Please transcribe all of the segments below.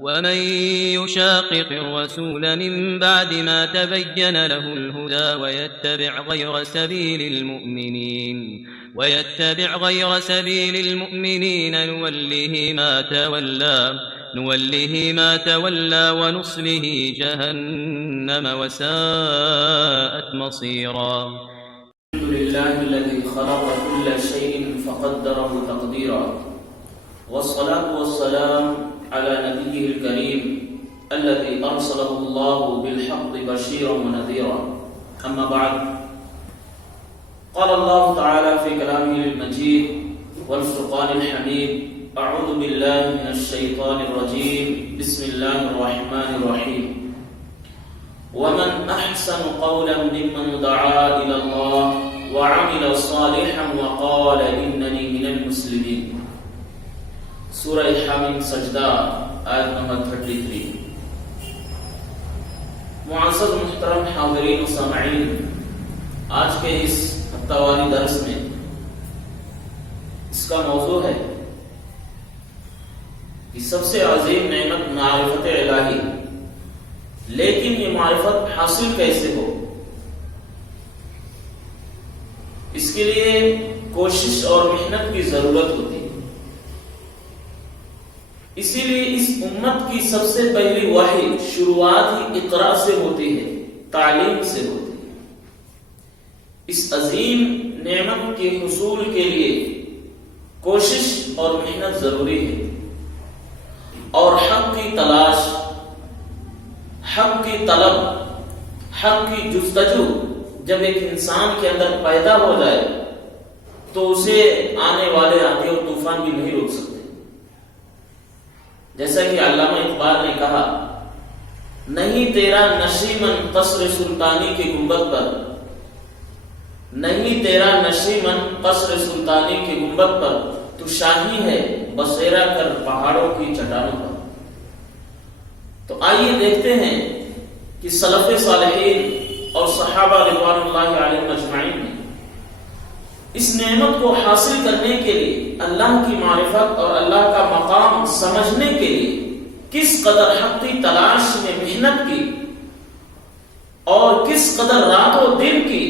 ومن يشاقق الرسول من بعد ما تبين له الهدى ويتبع غير سبيل المؤمنين نوله ما تولى ونصله جهنم وساءت مصيرا. الحمد لله الذي خلق كل شيء فقدره تقديرا، والصلاة والسلام على نبيه الكريم الذي أرسله الله بالحق بشيرا ونذيرا. أما بعد، قال الله تعالى في كلامه المجيد والفرقان الحميد: أعوذ بالله من الشيطان الرجيم، بسم الله الرحمن الرحيم. ومن أحسن قولا ممن دعا إلى الله وعمل صالحا وقال إنني من المسلمين. سورہ حامیم سجدہ آیت نمبر 33. معزز محترم حاضرین و سامعین، آج کے اس ہفتہ واری درس میں اس کا موضوع ہے کہ سب سے عظیم نعمت معرفت الہی، لیکن یہ معرفت حاصل کیسے ہو؟ اس کے لیے کوشش اور محنت کی ضرورت ہوتی ہے. اسی لیے اس امت کی سب سے پہلی وحی شروعات ہی اقرا سے ہوتی ہے، تعلیم سے ہوتی ہے. اس عظیم نعمت کے حصول کے لیے کوشش اور محنت ضروری ہے، اور حق کی تلاش، حق کی طلب، حق کی جستجو جب ایک انسان کے اندر پیدا ہو جائے تو اسے آنے والے آندھی اور طوفان بھی نہیں روک سکتے. جیسا کہ علامہ اقبال نے کہا: نہیں تیرا نشیمن قصر سلطانی کے گنبد پر، نہیں تیرا نشیمن قصر سلطانی کے گنبد پر، تو شاہی ہے بسیرا کر پہاڑوں کی چٹانوں پر. تو آئیے دیکھتے ہیں کہ سلف صالحین اور صحابہ رضوان اللہ علیہم اجمعین نے اس نعمت کو حاصل کرنے کے لیے، اللہ کی معرفت اور اللہ کا مقام سمجھنے کے لیے کس قدر حق کی تلاش میں محنت کی اور کس قدر رات و دن کی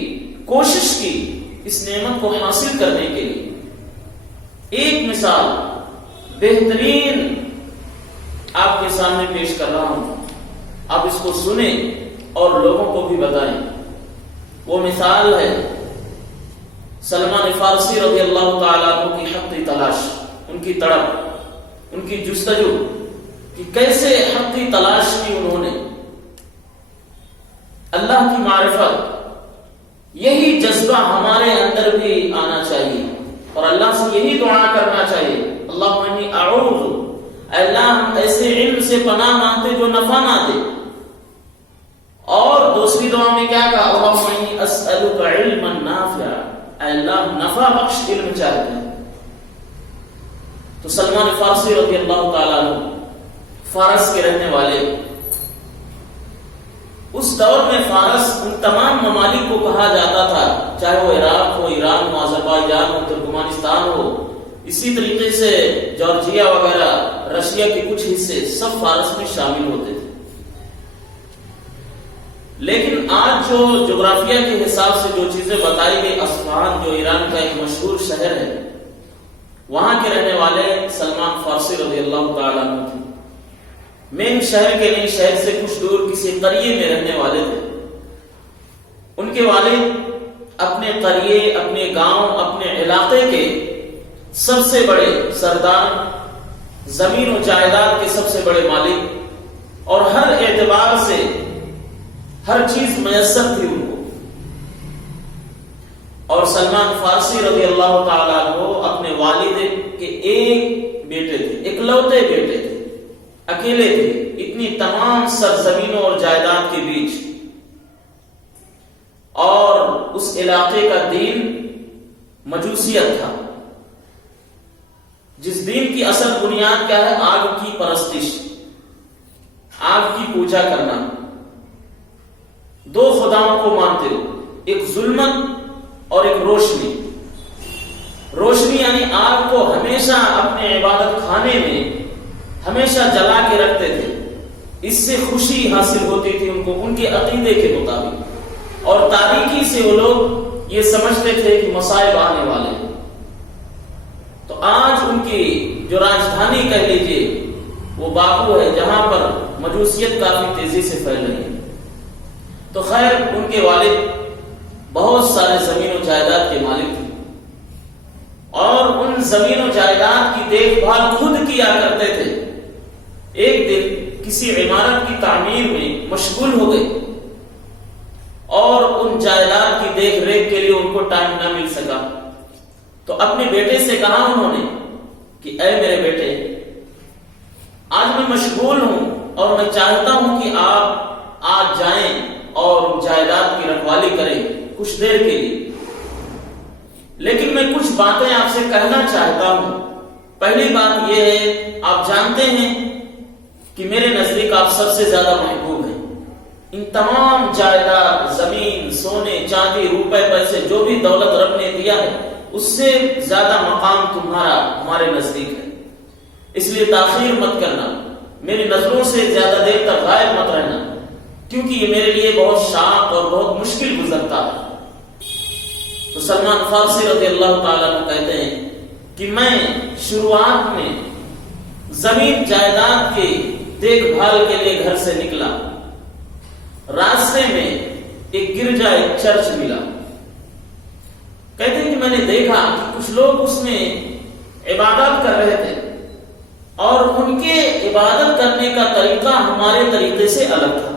کوشش کی اس نعمت کو حاصل کرنے کے لیے. ایک مثال بہترین آپ کے سامنے پیش کر رہا ہوں، آپ اس کو سنیں اور لوگوں کو بھی بتائیں. وہ مثال ہے سلمان فارسی رضی اللہ تعالیٰ عنہ کی حق کی تلاش، ان کی تڑپ، ان کی جستجو کہ کیسے حق کی تلاش کی انہوں نے. اللہ کی معرفت، یہی جذبہ ہمارے اندر بھی آنا چاہیے اور اللہ سے یہی دعا کرنا چاہیے: اللہم انی اعوذ، اے اللہ ہم ایسے علم سے پناہ مانگتے جو نفع نہ دے. اور دوسری دعا میں کیا کہا؟ اللہم انی اسألک علما نافعا، اے اللہ نفع بخش علم چاہتے ہیں. تو سلمان فارسی رضی اللہ تعالیٰ عنہ فارس کے رہنے والے، اس دور میں فارس ان تمام ممالک کو کہا جاتا تھا، چاہے وہ عراق ہو، ایران ہو، آذربائیجان ہو، ترکمانستان ہو، اسی طریقے سے جارجیا وغیرہ، رشیا کے کچھ حصے، سب فارس میں شامل ہوتے تھے. لیکن آج جو جغرافیہ کے حساب سے جو چیزیں بتائی گئی، اصفہان جو ایران کا ایک مشہور شہر ہے، وہاں کے رہنے والے سلمان فارسی رضی اللہ تعالیٰ عنہ تھے. مین شہر کے نہیں، شہر سے کچھ دور کسی قریے میں رہنے والے تھے. ان کے والد اپنے قریے، اپنے گاؤں، اپنے علاقے کے سب سے بڑے سردار، زمین و جائیداد کے سب سے بڑے مالک، اور ہر اعتبار سے ہر چیز میسر تھی ان کو. اور سلمان فارسی رضی اللہ تعالیٰ عنہ اپنے والد کے ایک بیٹے تھے، اکلوتے بیٹے تھے، اکیلے تھے اتنی تمام سرزمینوں اور جائیداد کے بیچ. اور اس علاقے کا دین مجوسیت تھا، جس دین کی اصل بنیاد کیا ہے؟ آگ کی پرستش، آگ کی پوجا کرنا. دو خداؤں کو مانتے ہو، ایک ظلمت اور ایک روشنی. روشنی یعنی آگ کو ہمیشہ اپنے عبادت خانے میں ہمیشہ جلا کے رکھتے تھے. اس سے خوشی حاصل ہوتی تھی ان کو ان کے عقیدے کے مطابق، اور تاریکی سے وہ لوگ یہ سمجھتے تھے کہ مصائب آنے والے ہیں۔ تو آج ان کی جو راجدھانی کہہ لیجیے وہ باکو ہے، جہاں پر مجوسیت کافی تیزی سے پھیل رہی ہے۔ تو خیر ان کے والد بہت سارے زمین و جائیداد کے مالک تھے، اور ان زمین و جائیداد کی دیکھ بھال خود کیا کرتے تھے۔ ایک دن کسی عمارت کی تعمیر میں مشغول ہو گئے، اور ان جائیداد کی دیکھ ریکھ کے لیے ان کو ٹائم نہ مل سکا، تو اپنے بیٹے سے کہا انہوں نے کہ اے میرے بیٹے، آج میں مشغول ہوں اور میں چاہتا ہوں کہ آپ آج جائیں اور جائیداد کی رکھوالی کریں کچھ دیر کے لیے، لیکن میں کچھ باتیں آپ سے کہنا چاہتا ہوں۔ پہلی بات یہ ہے، آپ جانتے ہیں کہ میرے نزدیک آپ سب سے زیادہ محبوب ہیں۔ ان تمام جائیداد، زمین، سونے، چاندی، روپے، پیسے، جو بھی دولت رب نے دیا ہے، اس سے زیادہ مقام تمہارا ہمارے نزدیک ہے۔ اس لیے تاخیر مت کرنا، میری نظروں سے زیادہ دیر تک غائب مت رہنا، کیونکہ یہ میرے لیے بہت شاق اور بہت مشکل گزرتا ہے۔ تو سلمان فارسی رضی اللہ تعالیٰ عنہ کہتے ہیں کہ میں شروعات میں زمین جائیداد کی دیکھ بھال کے لیے گھر سے نکلا، راستے میں ایک گرجا، ایک چرچ ملا۔ کہتے ہیں کہ میں نے دیکھا کہ کچھ لوگ اس میں عبادت کر رہے تھے، اور ان کے عبادت کرنے کا طریقہ ہمارے طریقے سے الگ تھا۔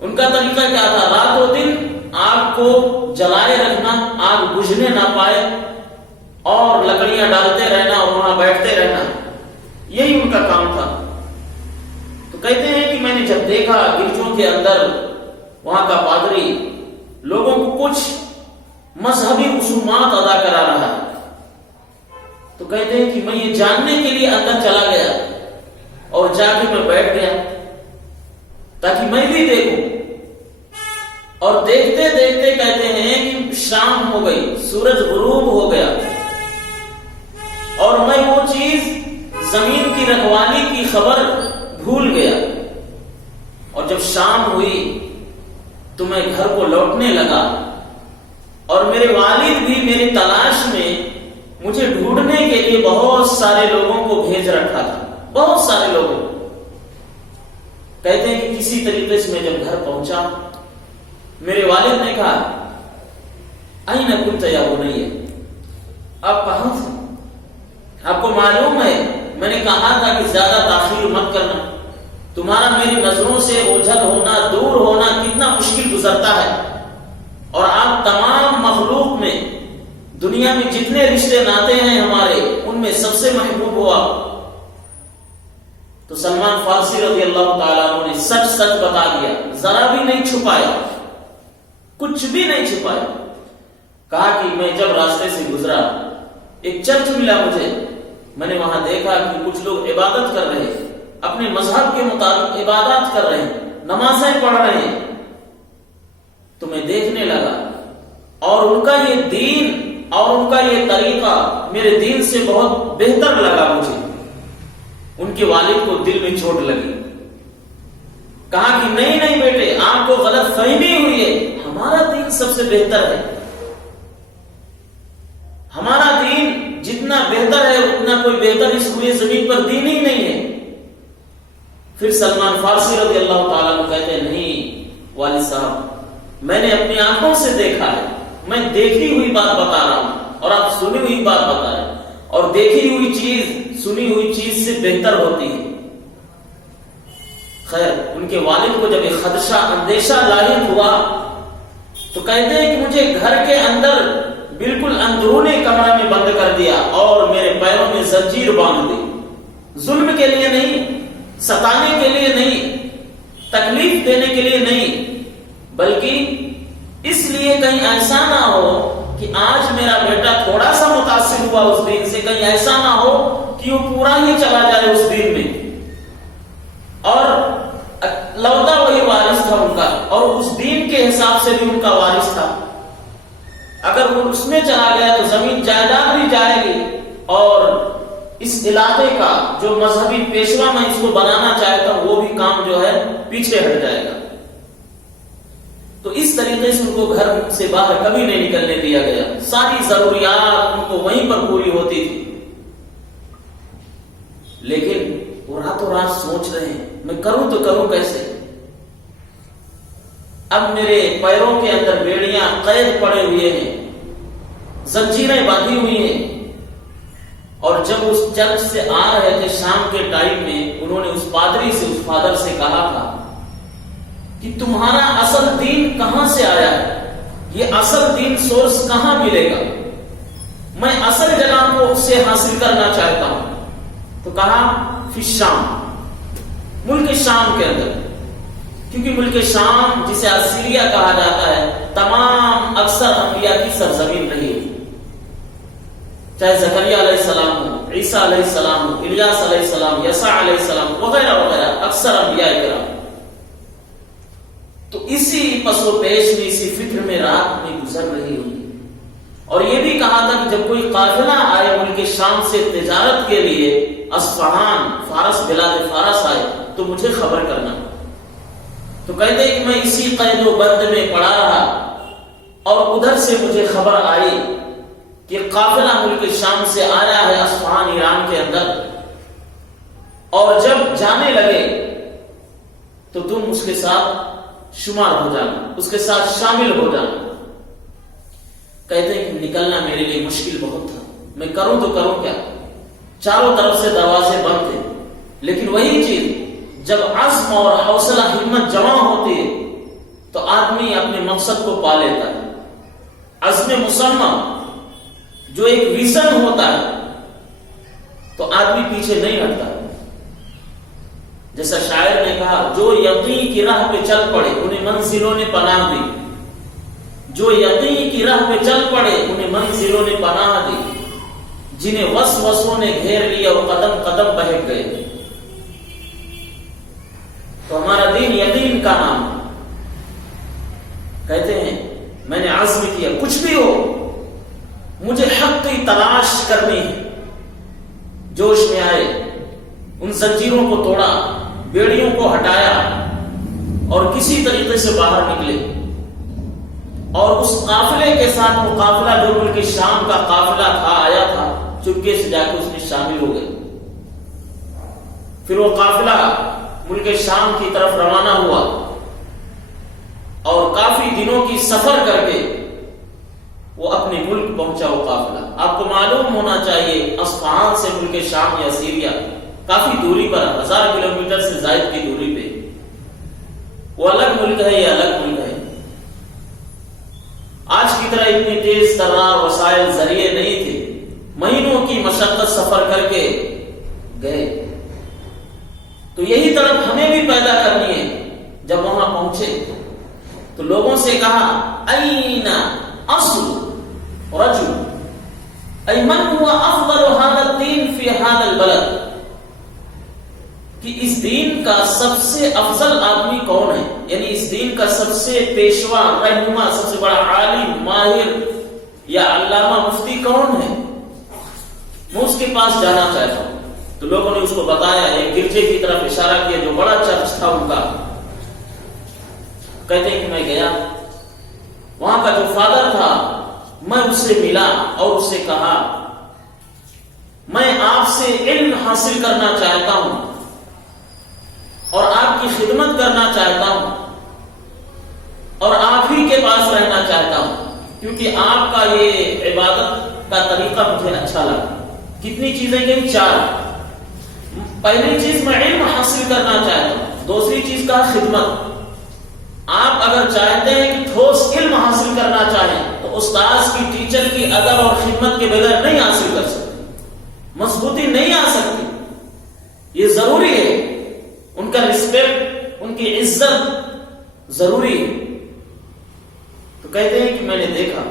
ان کا طریقہ کیا تھا؟ رات و دن آگ کو جلائے رکھنا، آگ بجھنے نہ پائے، اور لکڑیاں ڈالتے رہنا اور وہاں بیٹھتے رہنا، یہی ان کا کام تھا۔ تو کہتے ہیں کہ میں نے جب دیکھا گرجوں کے اندر وہاں کا پادری لوگوں کو کچھ مذہبی رسومات ادا کرا رہا ہے، تو کہتے ہیں کہ میں یہ جاننے کے لیے اندر چلا گیا، اور جا کے میں بیٹھ گیا تاکہ میں بھی دیکھوں۔ اور دیکھتے دیکھتے کہتے ہیں کہ شام ہو گئی، سورج غروب ہو گیا، اور میں وہ چیز زمین کی رکھوالی کی خبر بھول گیا۔ اور جب شام ہوئی تو میں گھر کو لوٹنے لگا، اور میرے والد بھی میری تلاش میں مجھے ڈھونڈنے کے لیے بہت سارے لوگوں کو بھیج رکھا تھا، بہت سارے لوگوں۔ کہتے ہیں کہ کسی طریقے سے میں جب گھر پہنچا، میرے والد نے کہا این کنت یا بنی، آپ کہاں تھے؟ آپ کو معلوم ہے میں نے کہا تھا کہ زیادہ تاخیر مت کرنا، تمہارا میری نظروں سے اوجھل ہونا، دور ہونا کتنا مشکل گزرتا ہے، اور آپ تمام مخلوق میں، دنیا میں جتنے رشتے ناتے ہیں ہمارے، ان میں سب سے محبوب ہوا۔ تو سلمان فارسی رضی اللہ تعالیٰ عنہ نے سچ سچ بتا دیا، ذرا بھی نہیں چھپایا، کچھ بھی نہیں چھپایا۔ کہا کہ میں جب راستے سے گزرا، ایک چرچ ملا مجھے، میں نے وہاں دیکھا کہ کچھ لوگ عبادت کر رہے ہیں، اپنے مذہب کے مطابق عبادات کر رہے ہیں، نمازیں پڑھ رہے ہیں۔ تو میں دیکھنے لگا، اور ان کا یہ دین اور ان کا یہ طریقہ میرے دین سے بہت بہتر لگا مجھے۔ ان کے والد کو دل میں چوٹ لگی، کہا کہ نہیں بیٹے، آپ کو غلط فہمی ہوئی ہے، ہمارا دین سب سے بہتر ہے، ہمارا دین جتنا بہتر ہے اتنا کوئی بہتر اس پوری زمین پر دین ہی نہیں ہے۔ پھر سلمان فارسی رضی اللہ تعالیٰ عنہ کہتے ہیں نہیں والد صاحب، میں نے اپنی آنکھوں سے دیکھا ہے، میں دیکھی ہوئی بات بتا رہا ہوں، اور آپ سنی ہوئی بات بتا رہے ہیں، اور دیکھی ہوئی چیز سنی ہوئی چیز سے بہتر ہوتی ہے۔ خیر ان کے والد کو جب یہ خدشہ، اندیشہ لاحق ہوا، تو کہتے ہیں کہ مجھے گھر کے اندر بالکل اندرونی کمرہ میں بند کر دیا، اور میرے پیروں میں زنجیر باندھ دی، ظلم کے لیے نہیں، ستانے کے لیے نہیں، تکلیف دینے کے لیے نہیں، بلکہ اس لیے کہیں ایسا نہ ہو کہ آج میرا بیٹا تھوڑا سا متاثر ہوا اس دین سے، کہیں ایسا نہ ہو کہ وہ پورا ہی چلا جائے اس دین میں۔ اور لوتا وہی وارث تھا ان کا، اور اس دین کے حساب سے بھی ان کا وارث تھا۔ اگر وہ اس میں چلا گیا تو زمین جائیداد بھی جائے گی، اور اس علاقے کا جو مذہبی پیشوا میں اس کو بنانا چاہتا ہوں وہ بھی کام جو ہے پیچھے ہٹ جائے گا. تو اس طریقے سے ان کو گھر سے باہر کبھی نہیں نکلنے دیا گیا. ساری ضروریات ان کو وہیں پر پوری ہوتی تھی. لیکن وہ راتوں رات سوچ رہے ہیں میں کروں تو کروں کیسے. اب میرے پیروں کے اندر بیڑیاں قید پڑے ہوئے ہیں, زنجیریں باندھی ہوئی ہیں. اور جب اس چرچ سے آ رہے تھے شام کے ٹائم میں, انہوں نے اس پادری سے, اس فادر سے کہا تھا کہ تمہارا اصل دین کہاں سے آیا ہے, یہ اصل دین سورس کہاں ملے گا, میں اصل جگہ کو سے حاصل کرنا چاہتا ہوں. تو کہا فی شام, ملک شام کے اندر, کیونکہ ملک شام جسے اسیریا کہا جاتا ہے تمام اکثر انبیاء کی سرزمین رہی ہے. چاہے زکریا علیہ السلام ہو, عیسیٰ علیہ السلام ہو, الیاس علیہ السلام, یسوع علیہ السلام وغیرہ وغیرہ, اکثر انبیاء کرام. تو اسی پس و پیش میں, اسی فکر میں رات میں گزر رہی ہوئی. اور یہ بھی کہا تھا کہ جب کوئی قافلہ آئے ملک شام سے تجارت کے لیے, اصفہان فارس, بلاد فارس آئے تو مجھے خبر کرنا. تو کہتے ہیں کہ میں اسی قید و بند میں پڑا رہا اور ادھر سے مجھے خبر آئی کہ قافلہ ملک شام سے آیا ہے اصفہان ایران کے اندر, اور جب جانے لگے تو تم اس کے ساتھ شمار ہو جانا, اس کے ساتھ شامل ہو جانا. کہتے ہیں کہ نکلنا میرے لیے مشکل بہت تھا, میں کروں تو کروں کیا, چاروں طرف سے دروازے بند تھے. لیکن وہی چیز جب عزم اور حوصلہ ہمت جمع ہوتی ہے تو آدمی اپنے مقصد کو پا لیتا ہے. عزم مصمم جو ایک ویژن ہوتا ہے تو آدمی پیچھے نہیں ہٹتا. جیسا شاعر نے کہا, جو یقین کی راہ پہ چل پڑے انہیں منزلوں نے پناہ دی, جو یقین کی راہ پہ چل پڑے انہیں منزلوں نے پناہ دی, جنہیں وسوسوں نے گھیر لیا اور قدم قدم بہک گئے. تو ہمارا دین یقین کا نام ہے. کہتے ہیں میں نے عزم کیا کچھ بھی ہو مجھے حق کی تلاش کرنی ہے. جوش میں آئے, ان زنجیروں کو توڑا, بیڑیوں کو ہٹایا اور کسی طریقے سے باہر نکلے. اور اس قافلے کے ساتھ, وہ قافلہ جو ملک شام کا قافلہ تھا آیا تھا, چپکے سے جا کے اس میں شامل ہو گئے. پھر وہ قافلہ ملک شام کی طرف روانہ ہوا اور کافی دنوں کی سفر کر کے وہ اپنے ملک پہنچا. وہ قافلہ آپ کو معلوم ہونا چاہیے اصفہان سے ملک شام یا سیریا کافی دوری پر, 1000 کلومیٹر سے زائد کی دوری پہ. وہ الگ ملک ہے, یہ الگ ملک ہے. آج کی طرح اتنی تیز ترار وسائل ذریعے نہیں تھے, مہینوں کی مشقت سفر کر کے گئے. تو یہی طرف ہمیں بھی پیدا کرنی ہے. جب وہاں پہنچے تو لوگوں سے کہا این اصل رجل ای من هو افضل هذا الدین فی هذا البلد, کہ اس دین کا سب سے افضل آدمی کون ہے, یعنی اس دین کا سب سے پیشوا, رہنما, سب سے بڑا عالم, ماہر یا علامہ, مفتی کون ہے, میں اس کے پاس جانا چاہتا ہوں. تو لوگوں نے اس کو بتایا, ایک گرجے کی طرف اشارہ کیا جو بڑا چرچ تھا ان کا. کہتے ہیں کہ میں گیا, وہاں کا جو فادر تھا میں اس سے ملا اور اس سے کہا میں آپ سے علم حاصل کرنا چاہتا ہوں اور آپ کی خدمت کرنا چاہتا ہوں اور آپ ہی کے پاس رہنا چاہتا ہوں, کیونکہ آپ کا یہ عبادت کا طریقہ مجھے اچھا لگا. کتنی چیزیں گئی؟ 4. پہلی چیز میں علم حاصل کرنا چاہتا ہوں, دوسری چیز کا خدمت. آپ اگر چاہتے ہیں کہ ٹھوس علم حاصل کرنا چاہیں تو استاذ کی, ٹیچر کی ادب اور خدمت کے بغیر نہیں حاصل کر سکتے, مضبوطی نہیں آ سکتی. یہ ضروری ہے, ان کا رسپیکٹ, ان کی عزت ضروری ہے. تو کہتے ہیں کہ میں نے دیکھا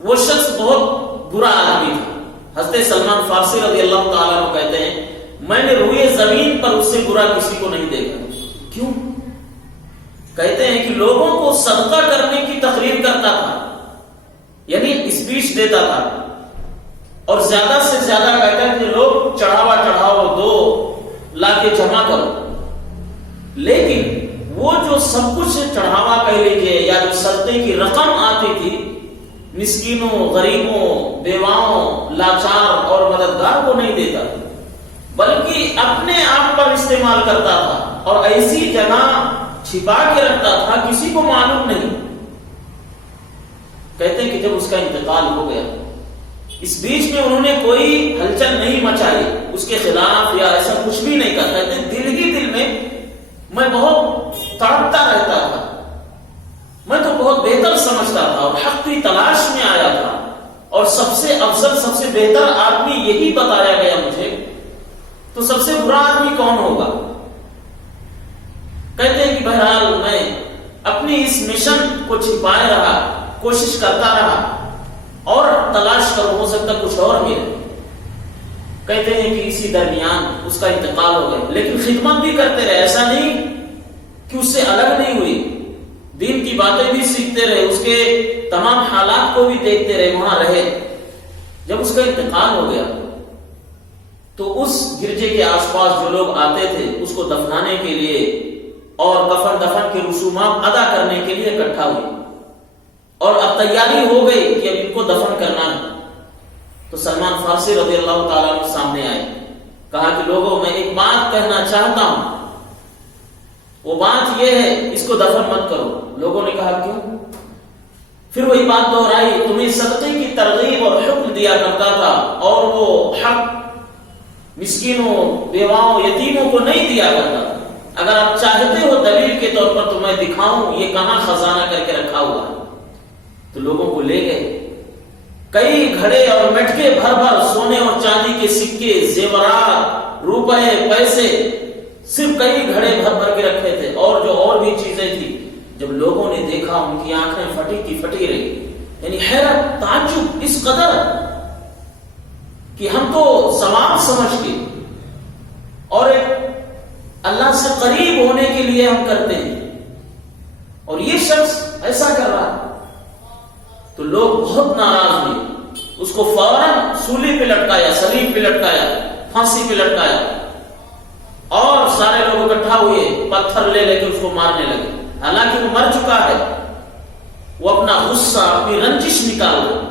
وہ شخص بہت برا آدمی تھا. حضرت سلمان فارسی رضی اللہ تعالیٰ عنہ کہتے ہیں میں نے روئے زمین پر اس سے برا کسی کو نہیں دیکھا. کیوں؟ کہتے ہیں کہ لوگوں کو صدقہ کرنے کی تقریر کرتا تھا, یعنی اسپیچ دیتا تھا اور زیادہ سے زیادہ کہتا ہے کہ لوگ چڑھاوا چڑھاؤ, دو لا کے جمع کرو. لیکن وہ جو سب کچھ چڑھاوا کہہ لیجیے یا جو صدقے کی رقم آتی تھی مسکینوں، غریبوں، بیواؤں، لاچار اور مددگار کو نہیں دیتا، بلکہ اپنے آپ پر استعمال کرتا تھا اور ایسی جگہ چھپا کے رکھتا تھا کسی کو معلوم نہیں۔ کہتے ہیں کہ جب اس کا انتقال ہو گیا، اس بیچ میں انہوں نے کوئی ہلچل نہیں مچائی اس کے خلاف یا ایسا کچھ بھی نہیں کہا۔ کہتے ہیں دل ہی دل میں بہت تڑپتا رہتا تھا، میں تو بہت بہتر سمجھتا تھا اور حق کی تلاش میں آیا تھا، اور سب سے افضل سب سے بہتر آدمی یہی بتایا گیا مجھے، تو سب سے برا آدمی کون ہوگا؟ کہتے ہیں کہ بہرحال میں اپنی اس مشن کو چھپائے رہا، کوشش کرتا رہا اور تلاش کروں، ہو سکتا کچھ اور ملے۔ کہتے ہیں کہ اسی درمیان اس کا انتقال ہو گیا، لیکن خدمت بھی کرتے رہے، ایسا نہیں کہ اس سے الگ نہیں ہوئی، دین کی باتیں بھی سیکھتے رہے، اس کے تمام حالات کو بھی دیکھتے رہے، وہاں رہے۔ جب اس کا انتقال ہو گیا تو اس گرجے کے آس پاس جو لوگ آتے تھے اس کو دفنانے کے لیے اور کفن دفن کے رسومات ادا کرنے کے لیے اکٹھا ہوئی، اور اب تیاری ہو گئی کہ اب ان کو دفن کرنا ہے۔ تو سلمان فارسی رضی اللہ تعالیٰ عنہ سامنے آئے، کہا کہ لوگوں میں ایک بات کہنا چاہتا ہوں، وہ بات یہ ہے اس کو دفن مت کرو۔ لوگوں نے کہا کیوں؟ پھر وہی بات دہرائی، تمہیں صدقے کی ترغیب اور حکم دیا کرتا تھا اور وہ حق مسکینوں، بیواؤں، یتیموں کو نہیں دیا کرتا تھا۔ اگر آپ چاہتے ہو دلیل کے طور پر تو میں دکھاؤں یہ کہاں خزانہ کر کے رکھا ہوا ہے۔ تو لوگوں کو لے گئے، کئی گھڑے اور مٹکے بھر بھر سونے اور چاندی کے سکے، زیورات، روپے، پیسے، صرف کئی گھڑے بھر بھر کے رکھے تھے، اور جو اور بھی چیزیں تھی۔ جب لوگوں نے دیکھا ان کی آنکھیں پھٹی کی پھٹی رہی، یعنی حیرت، تعجب اس قدر کہ ہم تو ثواب سمجھ کے اور ایک اللہ سے قریب ہونے کے لیے ہم کرتے ہیں، اور یہ شخص ایسا کر رہا ہے۔ تو لوگ بہت ناراض ہوئے، اس کو فوراً سولی پہ لٹکایا، صلیب پہ لٹکایا، پھانسی پہ لٹکایا، اور سارے لوگ اکٹھا ہوئے، پتھر لے لے کے اس کو مارنے لگے۔ حالانکہ وہ مر چکا ہے، وہ اپنا غصہ، اپنی رنجش نکال رہا۔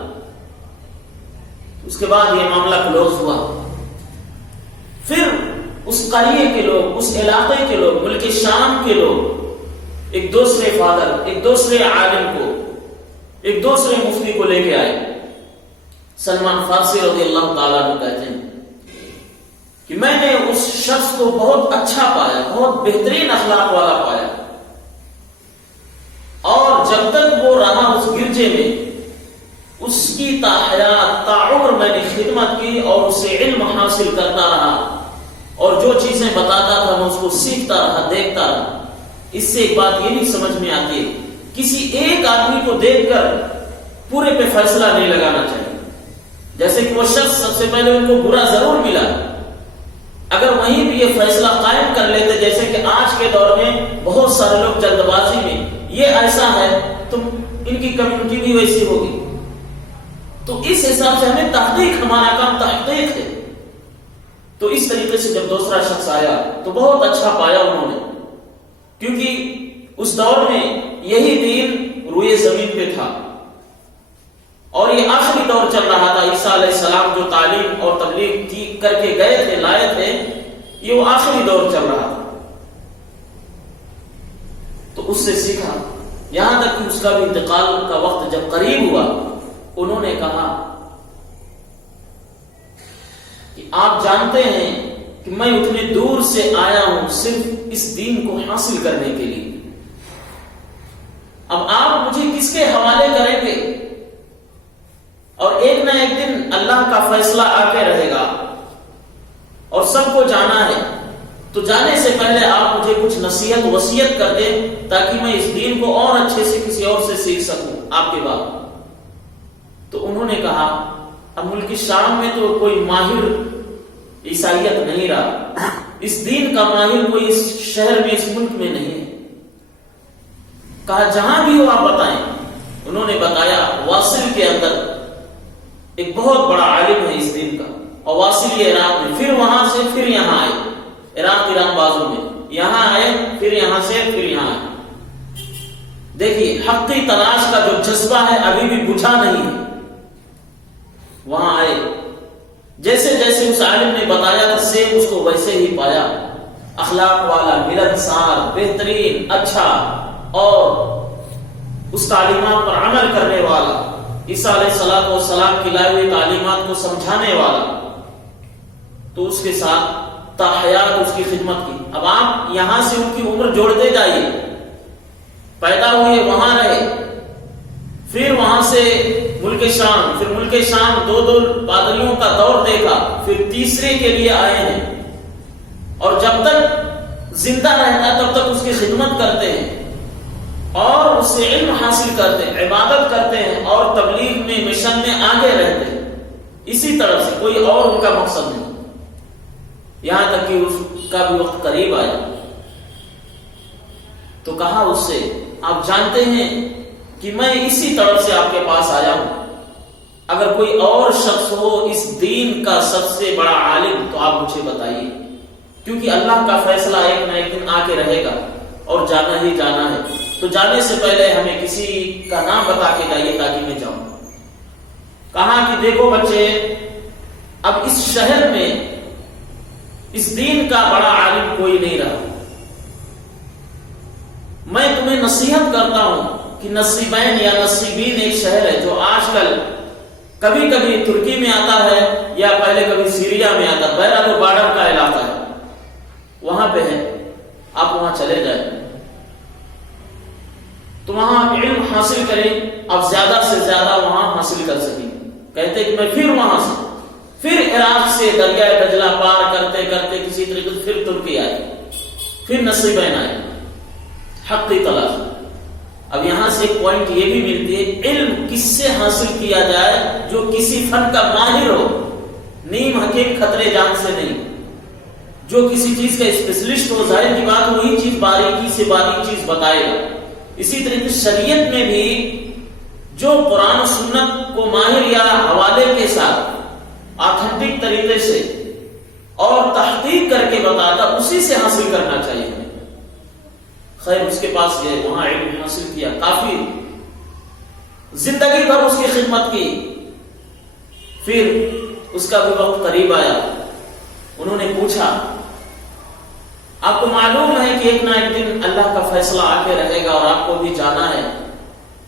اس کے بعد یہ معاملہ کلوز ہوا۔ پھر اس قریے کے لوگ، اس علاقے کے لوگ، ملک شام کے لوگ ایک دوسرے فادر، ایک دوسرے عالم کو، ایک دوسرے مفتی کو لے کے آئے۔ سلمان فارسی رضی اللہ تعالیٰ عنہ کہتے ہیں کہ میں نے اس شخص کو بہت اچھا پایا، بہت بہترین اخلاق والا پایا، اور جب تک وہ رہا اس گرجے میں اس کی تاحیات تعمر میں نے خدمت کی اور اس سے علم حاصل کرتا رہا، اور جو چیزیں بتاتا تھا میں اس کو سیکھتا رہا، دیکھتا رہا۔ اس سے ایک بات یہ نہیں سمجھ میں آتی، کسی ایک آدمی کو دیکھ کر پورے پہ فیصلہ نہیں لگانا چاہیے۔ جیسے کہ وہ شخص سب سے پہلے ان کو برا ضرور ملا، اگر وہیں بھی یہ فیصلہ قائم کر لیتے، جیسے کہ آج کے دور میں بہت سارے لوگ جلد بازی میں یہ ایسا ہے تو ان کی کمیونٹی بھی ویسی ہوگی، تو اس حساب سے ہمیں تحقیق، ہمارا کام تحقیق ہے۔ تو اس طریقے سے جب دوسرا شخص آیا تو بہت اچھا پایا انہوں نے، کیونکہ اس دور میں یہی دین روئے زمین پہ تھا، اور یہ آخری دور چل رہا تھا۔ عیسیٰ علیہ السلام جو تعلیم اور تبلیغ کر کے گئے تھے، لائے تھے، یہ وہ آخری دور چل رہا تھا۔ تو اس سے سیکھا، یہاں تک کہ اس کا بھی انتقال کا وقت جب قریب ہوا، انہوں نے کہا کہ آپ جانتے ہیں کہ میں اتنے دور سے آیا ہوں صرف اس دین کو حاصل کرنے کے لیے، اب آپ مجھے کس کے حوالے کریں گے؟ اور ایک نہ ایک دن اللہ کا فیصلہ آ کے رہے گا اور سب کو جانا ہے، تو جانے سے پہلے آپ مجھے کچھ نصیحت وصیت کر دیں تاکہ میں اس دین کو اور اچھے سے کسی اور سے سیکھ سکوں آپ کے بعد۔ تو انہوں نے کہا اب ملک شام میں تو کوئی ماہر عیسائیت نہیں رہا، اس دین کا ماہر کوئی اس شہر میں، اس ملک میں نہیں ہے۔ کہا جہاں بھی ہو آپ بتائیں۔ انہوں نے بتایا واصل کے اندر ایک بہت بڑا عالم ہے اس دین کا، اور واصل عراق میں، پھر وہاں سے پھر یہاں آئے، عراق بازو میں، یہاں آئے پھر یہاں سے پھر یہاں آئے۔ دیکھیے حقی تلاش کا جو جذبہ ہے ابھی بھی بجھا نہیں ہے۔ وہاں آئے، جیسے جیسے اس عالم نے بتایا تھا سیم اس کو ویسے ہی پایا، اخلاق والا، ملنسار، بہترین، اچھا، اور اس تعلیمات پر عمل کرنے والا، عیسیٰ علیہ الصلوۃ والسلام کی لائے ہوئی تعلیمات کو سمجھانے والا، تو اس کے ساتھ تا حیات اس کی خدمت کی۔ اب آپ یہاں سے ان کی عمر جوڑتے جائیے، پیدا ہوئے وہاں رہے، پھر وہاں سے ملک شام، پھر ملک شام دو پادریوں کا دور دیکھا، پھر تیسرے کے لیے آئے ہیں، اور جب تک زندہ رہتا تب تک اس کی خدمت کرتے ہیں اور اس سے علم حاصل کرتے ہیں، عبادت کرتے ہیں اور تبلیغ میں، مشن میں آگے رہتے ہیں، اسی طرف سے، کوئی اور ان کا مقصد نہیں، یہاں تک کہ اس کا بھی وقت قریب آیا تو کہا اس سے، آپ جانتے ہیں کہ میں اسی طرف سے آپ کے پاس آیا ہوں، اگر کوئی اور شخص ہو اس دین کا سب سے بڑا عالم تو آپ مجھے بتائیے، کیونکہ اللہ کا فیصلہ ایک نہ ایک دن آ کے رہے گا اور جانا ہی جانا ہے، تو جانے سے پہلے ہمیں کسی کا نام بتا کے جائیے تاکہ میں جاؤں۔ کہا کہ دیکھو بچے، اب اس شہر میں اس دین کا بڑا عالم کوئی نہیں رہا، میں تمہیں نصیحت کرتا ہوں کہ نصیبین یا نصیبین ایک شہر ہے جو آج کل کبھی کبھی ترکی میں آتا ہے یا پہلے کبھی سیریا میں آتا ہے، بہرحال وہ بارڈر کا علاقہ ہے، وہاں پہ ہے، آپ وہاں چلے جائیں تو وہاں آپ علم حاصل کریں، آپ زیادہ سے زیادہ وہاں حاصل کر سکیں۔ کہتے کہ میں پھر وہاں سے، پھر عراق سے دریائے دجلہ پار کرتے کرتے کسی طریقے سے پھر ترکی آئے، پھر نصیبین آئے، حقی تلاش۔ اب یہاں سے ایک پوائنٹ یہ بھی ملتی ہے، علم کس سے حاصل کیا جائے جو کسی فن کا ماہر ہو، نیم حکیم خطرے جان سے نہیں، جو کسی چیز کا اسپیشلسٹ ہو، ظاہر کی بات وہی چیز باریکی سے باریک چیز بتائے گا۔ اسی طریقے شریعت میں بھی جو قرآن و سنت کو ماہر یا حوالے کے ساتھ آتھنٹک طریقے سے اور تحقیق کر کے بتاتا، اسی سے حاصل کرنا چاہیے۔ خیر اس کے پاس گئے، وہاں علم حاصل کیا، کافی زندگی بھر اس کی خدمت کی، پھر اس کا بھی وقت قریب آیا، انہوں نے پوچھا آپ کو معلوم ہے کہ ایک نہ ایک دن اللہ کا فیصلہ آ کے رہے گا اور آپ کو بھی جانا ہے،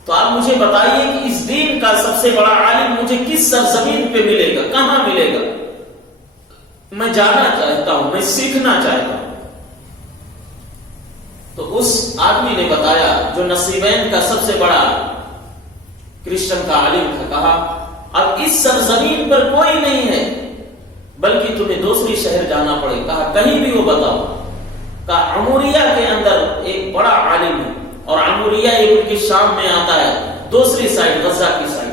تو آپ مجھے بتائیے کہ اس دین کا سب سے بڑا عالم مجھے کس سرزمین پہ ملے گا، کہاں ملے گا؟ میں جانا چاہتا ہوں، میں سیکھنا چاہتا ہوں۔ تو اس آدمی نے بتایا جو نصیبین کا سب سے بڑا کرسچن کا عالم تھا، کہا اب اس سرزمین پر کوئی نہیں ہے بلکہ تمہیں دوسری شہر جانا پڑے۔ کہا کہیں بھی وہ بتاؤ۔ کہا عموریہ کے اندر ایک بڑا عالم ہے، اور عموریہ یہ ملک شام میں آتا ہے، دوسری سائڈ غزہ کی سائڈ،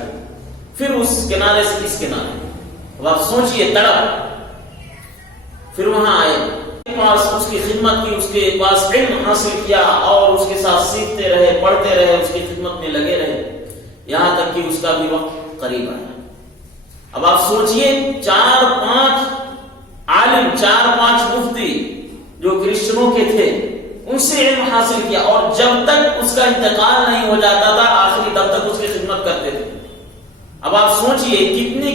پھر اس کنارے سے اس کنارے۔ اب آپ سوچئے تڑپ، پھر وہاں آئے، پاس اس کی خدمت کی، اس کے پاس علم حاصل کیا اور اس کے ساتھ سیکھتے رہے، پڑھتے رہے، اس کی خدمت میں لگے رہے، یہاں تک کہ اس کا بھی وقت قریب آیا۔ اب آپ سوچئے 4-5 عالم، 4-5 مفتی جو کرسچنوں کے تھے، ان سے علم حاصل کیا، اور جب تک اس کا انتقال نہیں ہو جاتا تھا آخری دم تک اس کی خدمت کرتے تھے۔ اب آپ سوچئے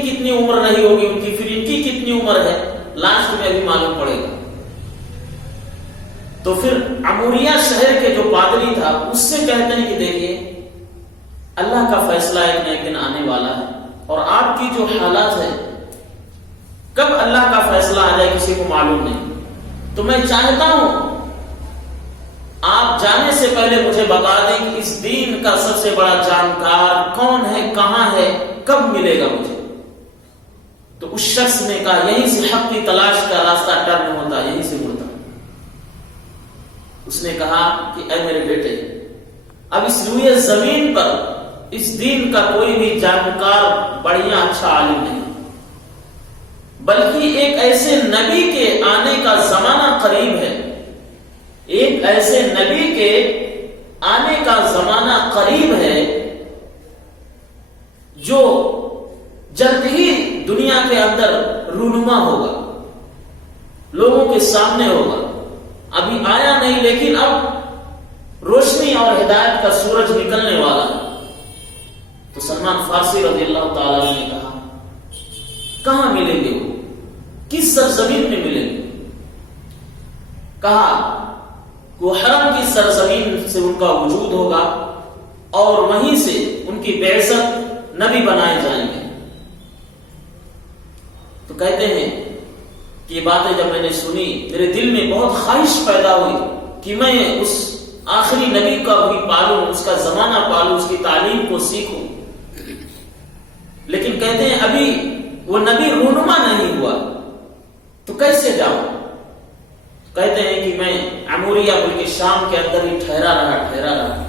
کتنی عمر رہی ہوگی ان کی، پھر ان کی کتنی عمر ہے، لاسٹ میں ابھی معلوم پڑے گا۔ تو پھر عموریہ شہر کے جو پادری تھا اس سے کہتے ہیں کہ دیکھیے اللہ کا فیصلہ ایک نہ ایک دن آنے والا ہے، اور آپ کی جو حالت ہے کب اللہ کا فیصلہ آ جائے کسی کو معلوم نہیں، تو میں چاہتا ہوں آپ جانے سے پہلے مجھے بتا دیں کہ اس دین کا سب سے بڑا جانکار کون ہے، کہاں ہے، کب ملے گا مجھے۔ تو اس شخص نے کہا یہیں سے حق کی تلاش کا راستہ ٹرن ہوتا، یہیں سے مڑتا۔ اس نے کہا کہ اے میرے بیٹے، اب اس روئے زمین پر اس دین کا کوئی بھی جانکار بڑھیا اچھا عالم نہیں، بلکہ ایک ایسے نبی کے آنے کا زمانہ قریب ہے، ایک ایسے نبی کے آنے کا زمانہ قریب ہے جو جلد ہی دنیا کے اندر رونما ہوگا۔ لوگوں کے سامنے ہوگا، ابھی آیا نہیں لیکن اب روشنی اور ہدایت کا سورج نکلنے والا ہے۔ تو سلمان فارسی رضی اللہ تعالیٰ نے کہا کہاں ملیں گے وہ، کس سرزمین میں ملیں گے؟ کہا وہ حرم کی سرزمین سے ان کا وجود ہوگا اور وہیں سے ان کی بعثت نبی بنائے جائیں گے۔ تو کہتے ہیں کہ یہ باتیں جب میں نے سنی میرے دل میں بہت خواہش پیدا ہوئی کہ میں اس آخری نبی کا بھی پالوں، اس کا زمانہ پالوں، اس کی تعلیم کو سیکھوں۔ لیکن کہتے ہیں ابھی وہ نبی رونما نہیں ہوا تو کیسے جاؤں؟ کہتے ہیں کہ میں عموریہ ملک شام کے اندر ہی ٹھہرا رہا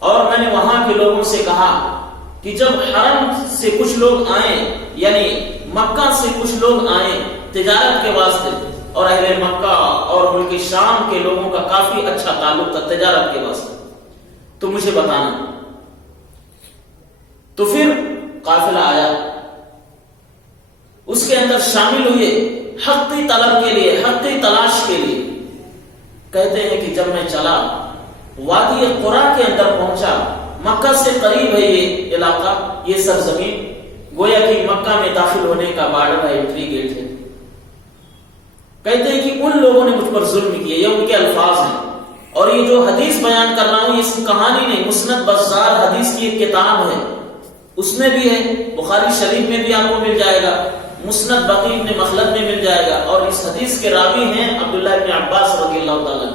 اور میں نے وہاں کے لوگوں سے کہا کہ جب حرم سے کچھ لوگ آئیں، یعنی مکہ سے کچھ لوگ آئیں تجارت کے واسطے، اور اہل مکہ اور ملک شام کے لوگوں کا کافی اچھا تعلق تھا تجارت کے واسطے، تو مجھے بتانا۔ تو پھر قافلہ آیا، اس کے اندر شامل ہوئے حقی طلب کے لیے، حقی تلاش کے لیے۔ کہتے ہیں کہ جب میں چلا وادی قرا کے اندر پہنچا، مکہ سے قریب ہے یہ علاقہ، یہ سرزمین، گویا کہ مکہ میں داخل ہونے کا بارڈر ہے، انٹری گیٹ ہے۔ کہتے ہیں کہ ان لوگوں نے مجھ پر ظلم کیا، یہ ان کے الفاظ ہیں، اور یہ جو حدیث بیان کر رہا ہوں یہ اس کی کہانی نہیں، مسند بزار حدیث کی ایک کتاب ہے، اس میں بھی ہے، بخاری شریف میں بھی آپ کو مل جائے گا، مسند بقی ابن مخلد میں مل جائے گا، اور اس حدیث کے راوی ہیں عبداللہ ابن عباس رضی اللہ تعالیٰ۔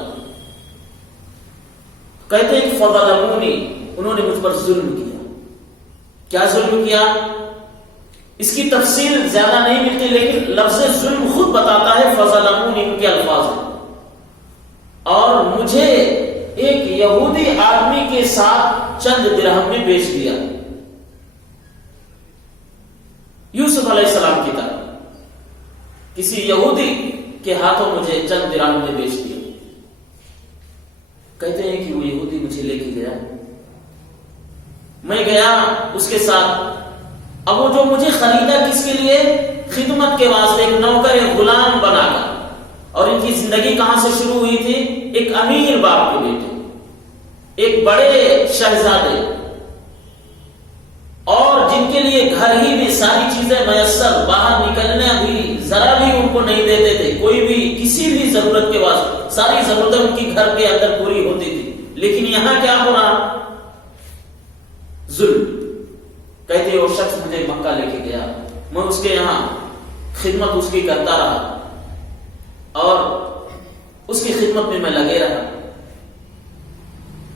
کہتے ہیں کہ فظلمونی، انہوں نے مجھ پر ظلم کیا۔ کیا ظلم کیا؟ اس کی تفصیل زیادہ نہیں ملتی، لیکن لفظ ظلم خود بتاتا ہے فظلمونی ان کے الفاظ ہیں، اور مجھے ایک یہودی آدمی کے ساتھ چند درہم میں بیچ دیا، یوسف علیہ السلام کی طرح کسی یہودی کے ہاتھوں مجھے چند درہم میں بیچ دیا۔ کہتے ہیں کہ وہ یہودی مجھے لے کے گیا، میں گیا اس کے ساتھ، اب وہ جو مجھے خریدا کس کے لیے؟ خدمت کے واسطے، ایک نوکر، ایک غلام بنا کر۔ اور ان کی زندگی کہاں سے شروع ہوئی تھی؟ ایک امیر باپ کے بیٹے، ایک بڑے شہزادے، اور جن کے لیے گھر ہی میں ساری چیزیں میسر، باہر نکلنا بھی ذرا بھی ان کو نہیں دیتے تھے، کوئی بھی کسی بھی ضرورت کے واسطے ساری ضرورتیں ان کی گھر کے اندر پوری ہوتی تھی۔ لیکن یہاں کیا ہو رہا؟ ظلم۔ کہتے وہ شخص مجھے مکہ لے کے گیا، میں اس کے یہاں خدمت اس کی کرتا رہا، اور اس کی خدمت میں لگے رہا۔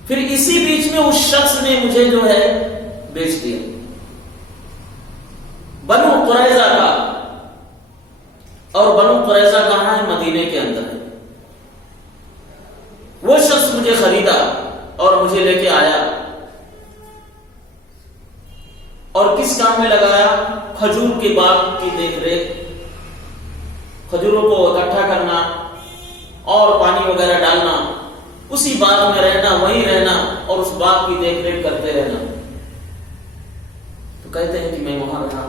پھر اسی بیچ میں اس شخص نے مجھے جو ہے بیچ دیا، بنو قریظہ کا، اور بنو قریظہ کہاں ہے؟ مدینے کے اندر ہے۔ وہ شخص مجھے خریدا اور مجھے لے کے آیا، اور کس کام میں لگایا؟ کھجور کے باغ کی دیکھ ریکھ، کھجوروں کو اکٹھا کرنا اور پانی وغیرہ ڈالنا، اسی باغ میں رہنا، وہیں رہنا اور اس باغ کی دیکھ ریکھ کرتے رہنا۔ تو کہتے ہیں کہ میں وہاں رہا،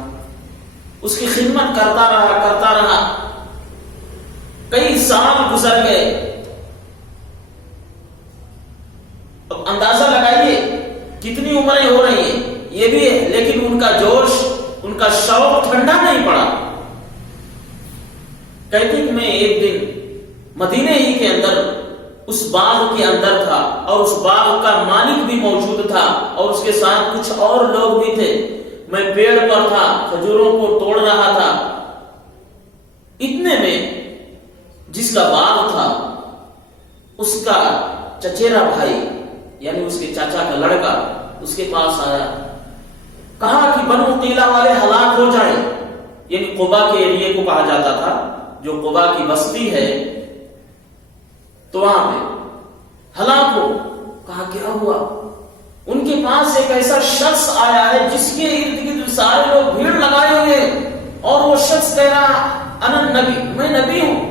اس کی خدمت کرتا رہا، کئی سال گزر گئے۔ اب اندازہ لگائیے کتنی عمریں ہو رہی ہیں، یہ بھی ہے، لیکن ان کا جوش، ان کا شوق ٹھنڈا نہیں پڑا۔ کہتے کہ میں ایک دن مدینے ہی کے اندر اس باغ کے اندر تھا، اور اس باغ کا مالک بھی موجود تھا، اور اس کے ساتھ کچھ اور لوگ بھی تھے۔ میں پیڑ پر تھا، کھجوروں کو توڑ رہا تھا، اتنے میں جس کا باغ تھا اس کا چچیرا بھائی، یعنی اس کے چاچا کا لڑکا، اس کے پاس آیا، کہا کہ بنو قیلہ والے ہلاک ہو جائیں، یعنی قبا کے ایریے کو کہا جاتا تھا، جو قبا کی بستی ہے، تو وہاں پہ ہلاک ہو۔ کہا کیا ہوا؟ ان کے پاس ایک ایسا شخص آیا ہے جس کے ارد گرد سارے لوگ بھیڑ لگائے ہوئے ہیں، اور وہ شخص کہہ رہا انا نبی، میں نبی ہوں۔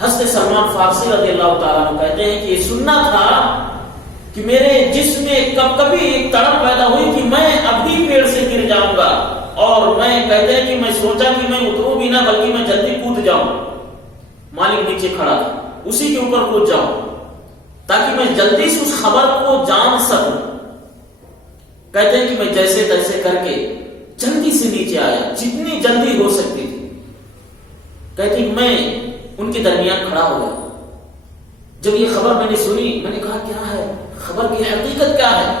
حضرت سلمان فارسی رضی اللہ تعالیٰ عنہ کہتے ہیں کہ یہ سننا تھا کہ میرے جسم میں کبھی ایک تڑپ پیدا ہوئی کہ میں ابھی پیڑ سے گر جاؤں گا، اور میں کہتے ہیں کہ میں سوچا کہ میں اتروں بھی نہ بلکہ میں جلدی کود جاؤں. مالک نیچے کھڑا تھا, اسی کے اوپر کود جاؤں تاکہ میں جلدی سے اس خبر کو جان سکوں. کہتے ہیں کہ میں جیسے تیسے کر کے جلدی سے نیچے آیا, جتنی جلدی ہو سکتی تھی. کہتی میں ان کے درمیان کھڑا ہو گیا. جب یہ خبر میں نے سنی, میں نے کہا کیا ہے خبر کی حقیقت کیا ہے؟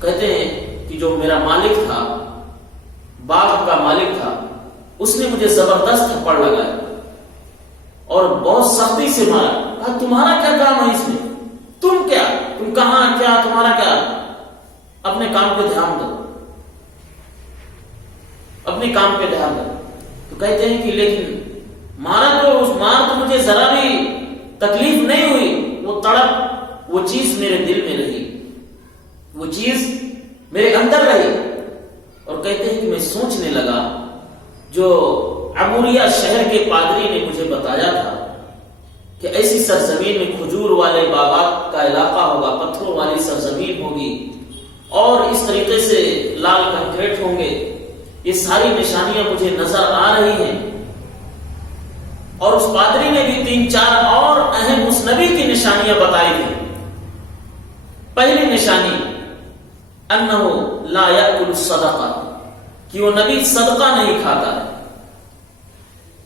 کہتے ہیں کہ جو میرا مالک تھا, باغ کا مالک تھا, اس نے مجھے زبردست تھپڑ لگایا اور بہت سختی سے مارا. کہا تمہارا کیا کام ہے اس میں؟ تم کہاں, کیا تمہارا کیا؟ اپنے کام پہ دھیان دو, اپنے کام پہ دھیان دو. تو کہتے ہیں کہ لیکن مار تو مجھے ذرا بھی تکلیف نہیں ہوئی. وہ تڑپ, وہ چیز میرے دل میں رہی, وہ چیز میرے اندر رہی. اور کہتے ہیں کہ میں سوچنے لگا, جو عموریہ شہر کے پادری نے مجھے بتایا تھا کہ ایسی سرزمین میں کھجور والے باغات کا علاقہ ہوگا, پتھروں والی سرزمین ہوگی اور اس طریقے سے لال کنکریٹ ہوں گے, یہ ساری نشانیاں مجھے نظر آ رہی ہیں. اور اس پادری نے بھی 3-4 اور اہم اس نبی کی نشانیاں بتائی تھی. پہلی نشانی انہو لا یأکل الصدقہ, کہ وہ نبی صدقہ نہیں کھاتا ہے.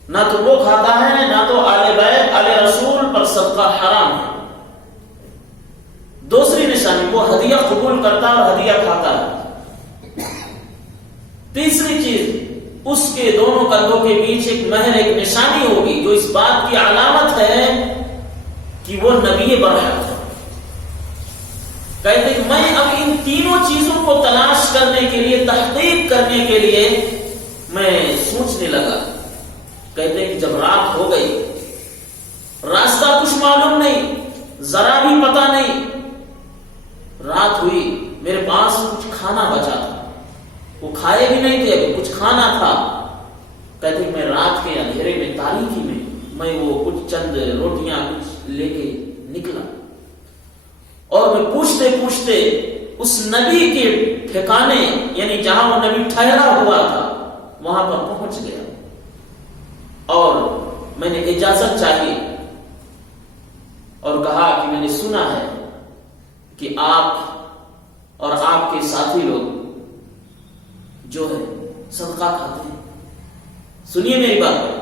نہ تو وہ کھاتا ہے, نہ تو آل بیت آل رسول پر صدقہ حرام ہے. دوسری نشانی, وہ ہدیہ قبول کرتا اور ہدیہ کھاتا ہے. تیسری چیز, اس کے دونوں کندھوں کے بیچ ایک مہر, ایک نشانی ہوگی جو اس بات کی علامت ہے کہ وہ نبی برحق ہے. کہتے ہیں میں اب ان تینوں چیزوں کو تلاش کرنے کے لیے, تحقیق کرنے کے لیے میں سوچنے لگا. کہتے ہیں کہ جب رات ہو گئی, راستہ کچھ معلوم نہیں, ذرا بھی پتہ نہیں. رات ہوئی, میرے پاس کچھ کھانا بچا تھا, وہ کھائے بھی نہیں تھے, کچھ کھانا تھا. کہتے ہیں میں رات کے اندھیرے میں, تاریکی میں وہ کچھ چند روٹیاں کچھ لے کے نکلا اور میں پوچھتے پوچھتے اس نبی کے ٹھکانے, یعنی جہاں وہ نبی ٹھہرا ہوا تھا, وہاں پر پہنچ گیا. اور میں نے اجازت چاہی اور کہا کہ میں نے سنا ہے کہ آپ اور آپ کے ساتھی لوگ جو ہے صدقہ کھاتے ہیں, سنیے میری بات.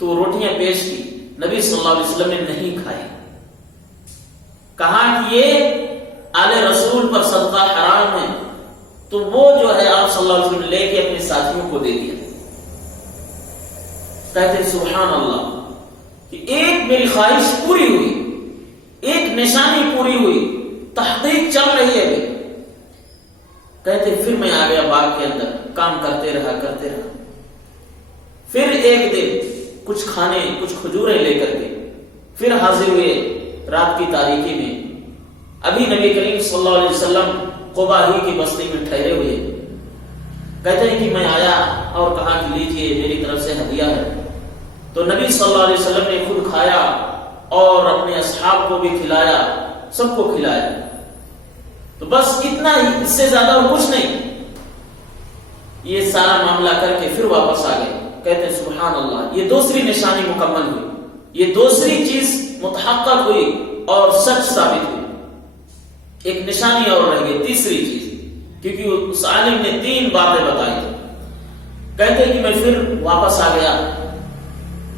تو روٹیاں پیش کی, نبی صلی اللہ علیہ وسلم نے نہیں کھائی. کہا کہ یہ آل رسول پر صدقہ حرام ہے. تو وہ جو ہے آپ صلی اللہ علیہ وسلم نے لے کے اپنے ساتھیوں کو دے دیا. کہتے ہیں سبحان اللہ, کہ ایک میری خواہش پوری ہوئی, ایک نشانی پوری ہوئی, تحقیق چل رہی ہے ابھی. کہتے پھر میں آ گیا باغ کے اندر, کام کرتے رہا. پھر ایک دن کچھ کھانے, کچھ کھجوریں لے کر کے پھر حاضر ہوئے رات کی تاریکی میں. ابھی نبی کریم صلی اللہ علیہ وسلم قبا ہی کی بستی میں ٹھہرے ہوئے. کہتے ہیں کہ میں آیا اور کہا کہ لیجئے میری طرف سے ہدیہ ہے. تو نبی صلی اللہ علیہ وسلم نے خود کھایا اور اپنے اصحاب کو بھی کھلایا, سب کو کھلایا. تو بس اتنا ہی, اس سے زیادہ اور کچھ نہیں. یہ سارا معاملہ کر کے پھر واپس آ گئے. کہتے ہیں سبحان اللہ, یہ دوسری نشانی مکمل ہوئی, یہ دوسری چیز متحقق ہوئی اور سچ ثابت ہوئی. ایک نشانی اور رہ گئی, تیسری چیز, کیونکہ اس عالم نے 3 باتیں بتائی. کہتے ہیں کہ میں پھر واپس آ گیا,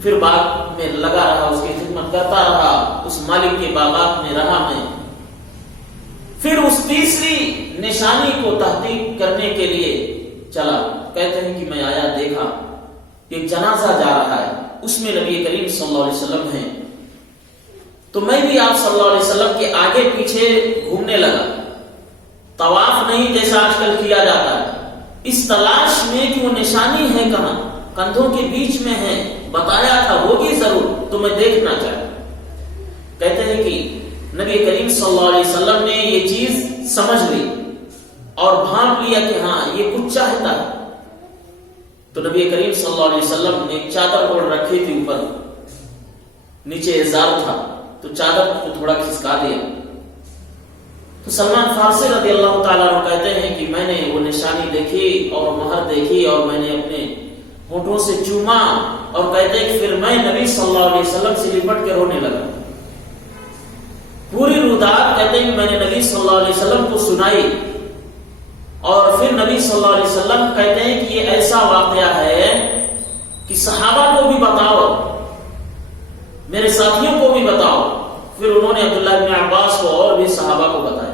پھر باغ میں لگا رہا, اس کی خدمت کرتا رہا, اس مالک کے باغات میں رہا میں. پھر اس تیسری نشانی کو تحقیق کرنے کے لیے چلا. کہتے ہیں کہ میں آیا, دیکھا ایک جنازہ جا رہا ہے, اس میں نبی کریم صلی اللہ علیہ وسلم ہیں. تو میں بھی آپ صلی اللہ علیہ وسلم کے آگے پیچھے گھومنے لگا. طواف نہیں جیسا آج کل کیا جاتا ہے, اس تلاش میں کہ وہ نشانی ہے کہاں, کندھوں کے بیچ میں ہے, بتایا تھا ہوگی ضرور, تو میں دیکھنا چاہتا. کہتے ہیں کہ نبی کریم صلی اللہ علیہ وسلم نے یہ چیز سمجھ لی اور بھانپ لیا کہ ہاں یہ کچھ چاہتا ہے. تو نبی کریم صلی اللہ علیہ وسلم نے ایک چادر اوڑھ رکھی تھی, اوپر نیچے ازار تھا, تو چادر کو تھوڑا کھسکا دیا. تو سلمان فارسی رضی اللہ تعالیٰ عنہ کہتے ہیں کہ میں نے وہ نشانی دیکھی اور مہر دیکھی اور میں نے اپنے ہونٹوں سے چوما، اور کہتے ہیں کہ پھر میں نبی صلی اللہ علیہ وسلم سے لپٹ کے رونے لگا. پوری رودات کہتے ہیں کہ میں نے نبی صلی اللہ علیہ وسلم کو سنائی، اور پھر نبی صلی اللہ علیہ وسلم کہتے ہیں کہ یہ ایسا واقعہ ہے کہ صحابہ کو بھی بتاؤ، میرے ساتھیوں کو بھی بتاؤ. پھر انہوں نے عبداللہ بن عباس کو اور بھی صحابہ کو بتایا.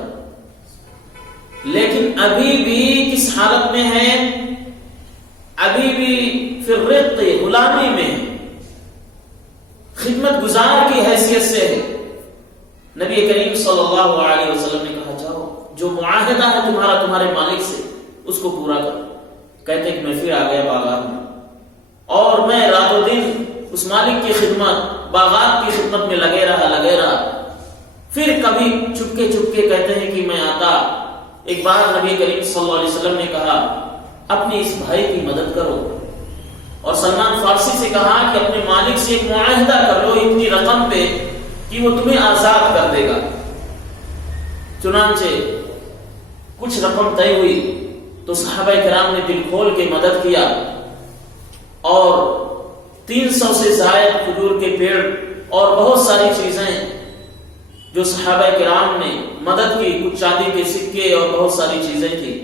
لیکن ابھی بھی کس حالت میں ہے؟ ابھی بھی پھر رقت غلامی میں خدمت گزار کی حیثیت سے ہے. نبی کریم صلی اللہ علیہ وسلم نے کہا جاؤ جو معاہدہ ہے تمہارا تمہارے مالک سے اس کو پورا کرو. کہتے کہ میں پھر آ گیا باغات میں اور میں رات و دن اس مالک کی خدمت، باغات کی خدمت میں لگے رہا. پھر کبھی چپکے کہتے ہیں کہ میں آتا. ایک بار نبی کریم صلی اللہ علیہ وسلم نے کہا اپنے اس بھائی کی مدد کرو، اور سلمان فارسی سے کہا کہ اپنے مالک سے ایک معاہدہ کر لو اتنی رقم پہ کہ وہ تمہیں آزاد کر دے گا. چنانچہ کچھ رقم طے ہوئی تو صحابہ کرام نے دل کھول کے مدد کیا، اور 300 سے زائد کھجور کے پیڑ اور بہت ساری چیزیں جو صحابہ کرام نے مدد کی، کچھ چاندی کے سکے اور بہت ساری چیزیں تھی.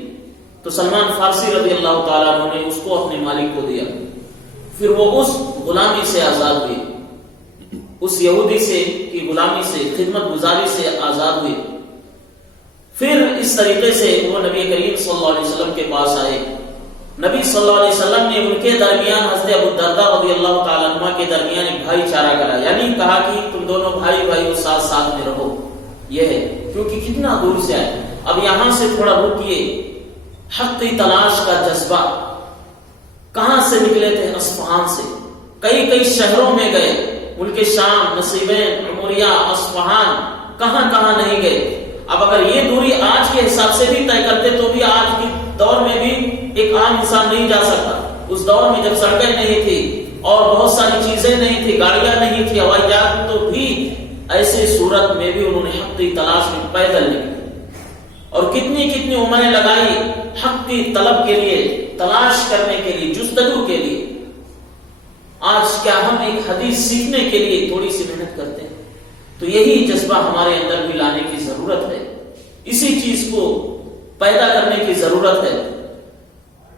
تو سلمان فارسی رضی اللہ تعالیٰ عنہ نے اس کو اپنے مالک کو دیا. پھر وہ اس غلامی سے آزاد ہوئی، اس یہودی سے کی غلامی سے، خدمت گزاری سے آزاد ہوئی. پھر اس طریقے سے وہ نبی کریم صلی اللہ علیہ وسلم کے پاس آئے. نبی صلی اللہ علیہ وسلم نے ان کے درمیان حضرت ابو الدرداء رضی اللہ تعالیٰ عنہ کے درمیان ایک بھائی چارہ کرا، یعنی کہا کہ تم دونوں بھائی ہو، ساتھ میں رہو. یہ ہے کیونکہ کتنا دور سے آئے. اب یہاں سے تھوڑا رکیے. حق کی تلاش کا جذبہ کہاں سے نکلے تھے؟ اصفہان سے. کئی شہروں میں گئے، ملک شام، نصیبین، عمریہ، اصفہان، کہاں نہیں گئے. اب اگر یہ دوری آج کے حساب سے بھی طے کرتے تو بھی آج کے دور میں بھی ایک عام انسان نہیں جا سکتا. اس دور میں جب سڑکیں نہیں تھی اور بہت ساری چیزیں نہیں تھی، گاڑیاں نہیں تھی، ہوائی جہاز، تو بھی ایسے صورت میں بھی انہوں نے حق کی تلاش میں پیدل نکلی اور کتنی عمریں لگائی حق کی طلب کے لیے، تلاش کرنے کے لیے، جستجو کے لیے. آج کیا ہم ایک حدیث سیکھنے کے لیے تھوڑی سی محنت کرتے ہیں؟ تو یہی جذبہ ہمارے اندر بھی لانے کی ضرورت ہے، اسی چیز کو پیدا کرنے کی ضرورت ہے.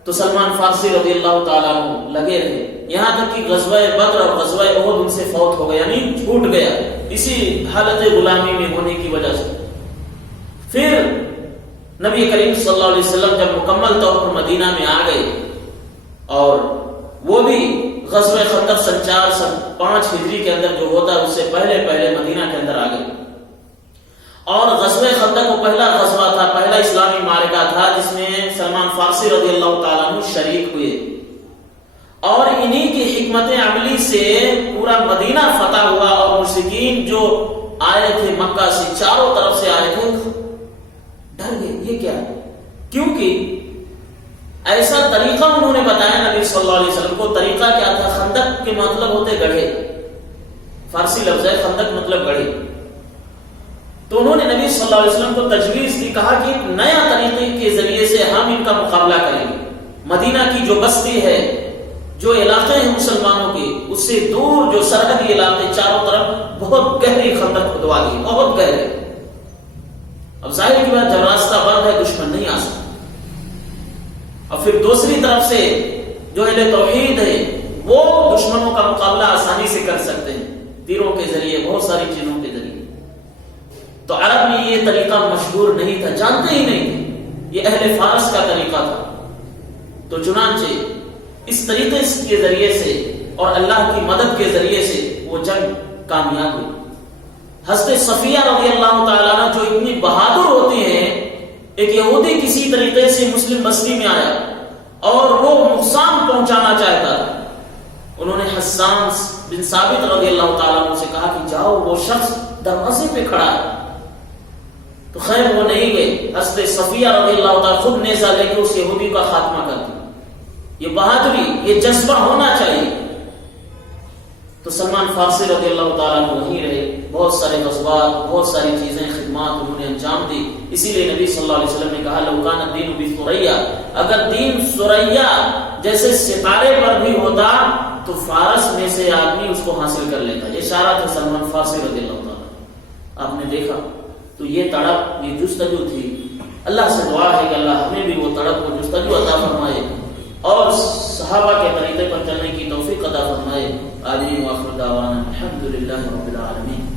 تو سلمان فارسی رضی اللہ تعالیٰ عنہ لگے رہے، یہاں تک کہ غزوہ بدر اور غزوہ احد ان سے فوت ہو گیا، یعنی چھوٹ گیا اسی حالت غلامی میں ہونے کی وجہ سے. پھر نبی کریم صلی اللہ علیہ وسلم جب مکمل طور پر مدینہ میں آ گئے، اور وہ بھی غزوہ خندق سن 5 ہجری کے اندر جو ہوتا ہے اس سے پہلے مدینہ کے اندر آ گئے. اور غزوہ خندق وہ پہلا غزوہ تھا، پہلا اسلامی معرکہ تھا جس میں سلمان فارسی رضی اللہ تعالیٰ عنہ شریک ہوئے. اور انہی کی حکمت عملی سے پورا مدینہ فتح ہوا، اور مشرکین جو آئے تھے مکہ سے، چاروں طرف سے آئے تھے، ڈر گئے. یہ کیا ہے؟ کیونکہ ایسا طریقہ انہوں نے بتایا نبی صلی اللہ علیہ وسلم کو. طریقہ کیا تھا؟ خندق کے مطلب ہوتے گڑھے، فارسی لفظ ہے خندق مطلب گڑھے. تو انہوں نے نبی صلی اللہ علیہ وسلم کو تجویز دی، کہا کہ ایک نیا طریقے کے ذریعے سے ہم ان کا مقابلہ کریں گے. مدینہ کی جو بستی ہے، جو علاقے ہیں مسلمانوں کے، اس سے دور جو سرحدی علاقے چاروں طرف بہت گہری خندق کھدوا دی، بہت گہرے. اب ظاہر کی بات جب راستہ بند ہے دشمن نہیں آ سکتا. اور پھر دوسری طرف سے جو اہل توحید ہے وہ دشمنوں کا مقابلہ آسانی سے کر سکتے ہیں، تیروں کے ذریعے، بہت ساری چیزوں کے ذریعے. تو عرب میں یہ طریقہ مشہور نہیں تھا، جانتے ہی نہیں تھے، یہ اہل فارس کا طریقہ تھا. تو چنانچہ اس طریقے کے ذریعے سے اور اللہ کی مدد کے ذریعے سے وہ جنگ کامیاب ہوئی. حضرت صفیہ رضی اللہ تعالیٰ عنہ جو اتنی بہادر ہوتی ہیں، ایک یہودی کسی طریقے سے مسلم بستی میں آیا اور وہ نقصان پہنچانا چاہتا تھا. انہوں نے حسان بن ثابت رضی اللہ تعالیٰ عنہ سے کہا کہ جاؤ، وہ شخص دروازے پہ کھڑا ہے. تو خیر وہ نہیں گئے. حضرت صفیہ رضی اللہ تعالیٰ خود نیزہ لے کے اس یہودی کا خاتمہ کر دیا. یہ بہادری، یہ جذبہ ہونا چاہیے. تو سلمان فارسی رضی اللہ تعالیٰ عنہ وہیں رہے، بہت سارے غزوات، بہت ساری چیزیں، خدمات انہوں نے انجام دی. اسی لیے نبی صلی اللہ علیہ وسلم نے کہا لو کان الدین بثریا، اگر دین ثریا جیسے ستارے پر بھی ہوتا تو فارس میں سے آدمی اس کو حاصل کر لیتا. یہ اشارہ تھا سلمان فارسی رضی اللہ تعالیٰ. آپ نے دیکھا تو یہ تڑپ، یہ جستجو تھی. اللہ سے دعا ہے کہ اللہ ہمیں بھی وہ تڑپ و جستجو عطا فرمائے اور صحابہ کے طریقے پر چلنے کی توفیق عطا فرمائے. آمین. وآخر دعوانا الحمدللہ رب العالمین.